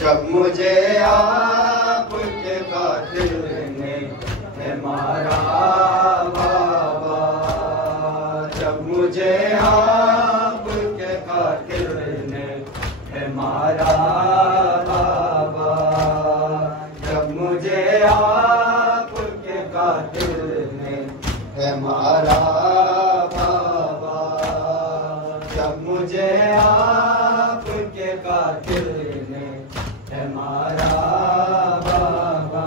जब मुझे आपके कातिल ने है मारा बाबा, जब मुझे आपके कातिल ने है मारा बाबा, जब मुझे आपके कातिल ने है मारा बाबा, जब मुझे आपके कातिल ने है मारा बाबा।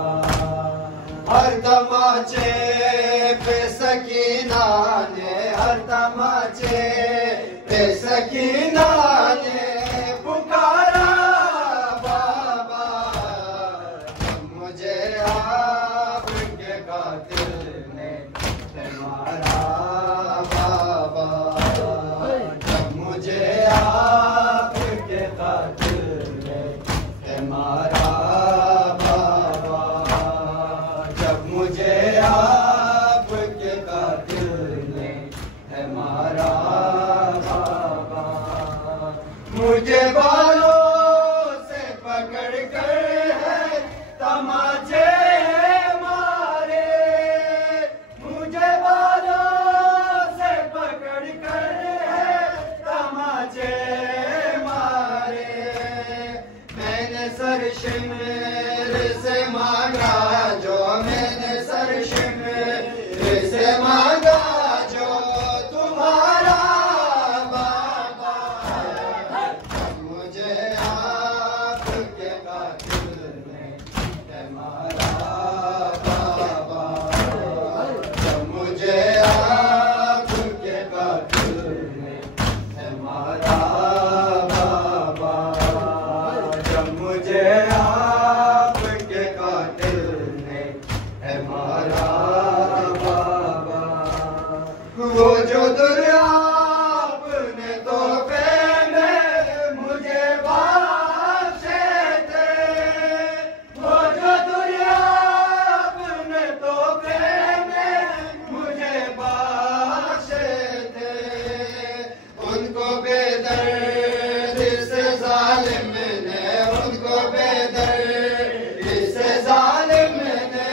हर तमाचे पे सकीना ने, हर तमाचे पे सकीना ने पुकारा बाबा, जब मुझे आपके कातिल ने है मारा बाबा, जब मुझे आपके कातिल ने है मारा बाबा, जब मुझे आपके कातिल ने है मारा बाबा। मुझे बालों से पकड़ कर है तमाचे मारे, मुझे बालों से पकड़ कर है तमाचे मारे। मैंने सर शिमर से मांगा जो, मैंने सर शिमर से मांगा जो तुम्हारा बाबा, जब मुझे आपके कातिल ने है मारा बाबा, जब मुझे आपके कातिल ने है मारा बाबा, जब मुझे आपके कातिल ने है मारा बाबा। वो जो दुनिया आपने तोहफे में मुझे बख्शे थे, वो जो दुनिया आपने तोहफे में मुझे बख्शे थे, उनको बेदर्द से जालिम ने, उनको बेदर्द से जालिम ने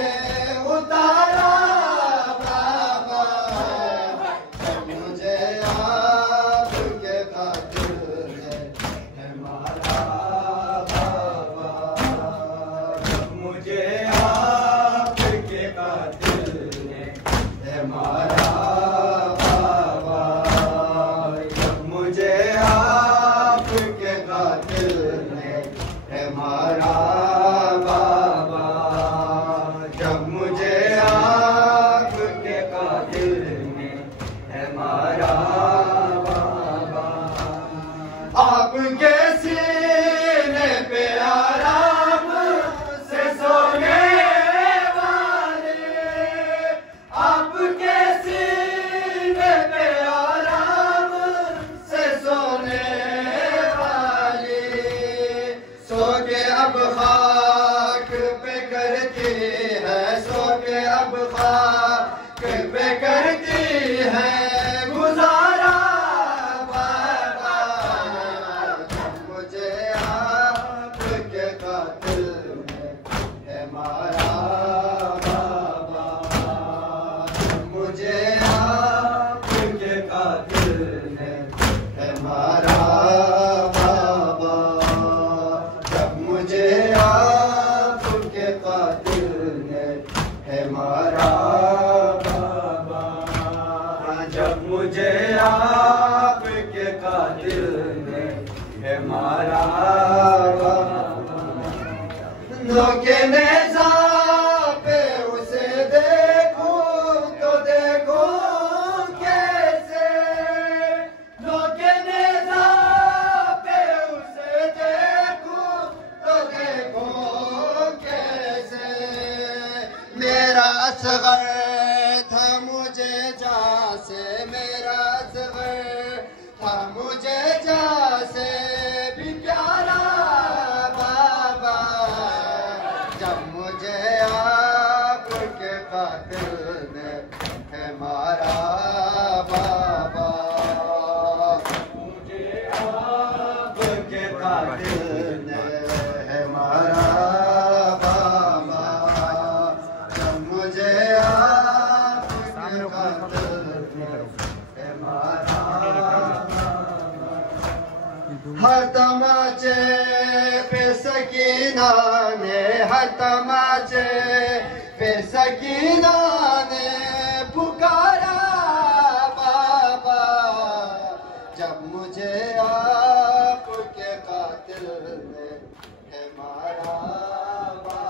उतारा बाबा, जब मुझे आपके कातिल ने है मारा बाबा, जब मुझे आपके कातिल ने है मारा बाबा, जब मुझे आपके कातिल ने है मारा बाबा, जब मुझे आपके कातिल ने है मारा बाबा। आपके सीने पे आराम से सोने वाले, आपके सीने पे आराम से सोने वाले, सो के अब खाक पे करती है, सो के अब खाक पे करती है गुजारा बाबा, जब मुझे आपके कातिल ने है मारा बाबा, जब मुझे आपके कातिल ने है मारा बाबा, जब मुझे आपके कातिल ने है मारा बाबा, जब मुझे आपके कातिल ने है मारा बाबा। धोखे नेज़ा पे उसे देखूं तो देखूं कैसे, धोखे नेज़ा पे उसे देखूं तो देखूं कैसे। मेरा असग़र था मुझे जहाँ से, मेरा असग़र था मुझे जहाँ से भी प्यारा बाबा, जब मुझे आपके कातिल ने है मारा बाबा, मुझे आपके कातिल ने है सकीना ने हतमाचे पे सकीना ने पुकारा बाबा, जब मुझे आपके कातिल ने है मारा बाबा,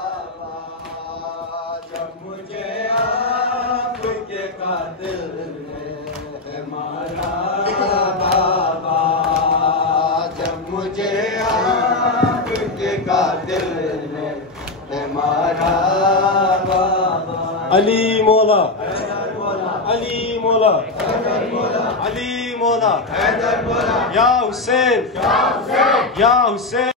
जब मुझे आपके कातिल ने है मारा बाबा, जब मुझे आपके कातिल ने है मारा बाबा। अली मौला, अली मौला, अली मौला, या हुसैन, या हुसैन।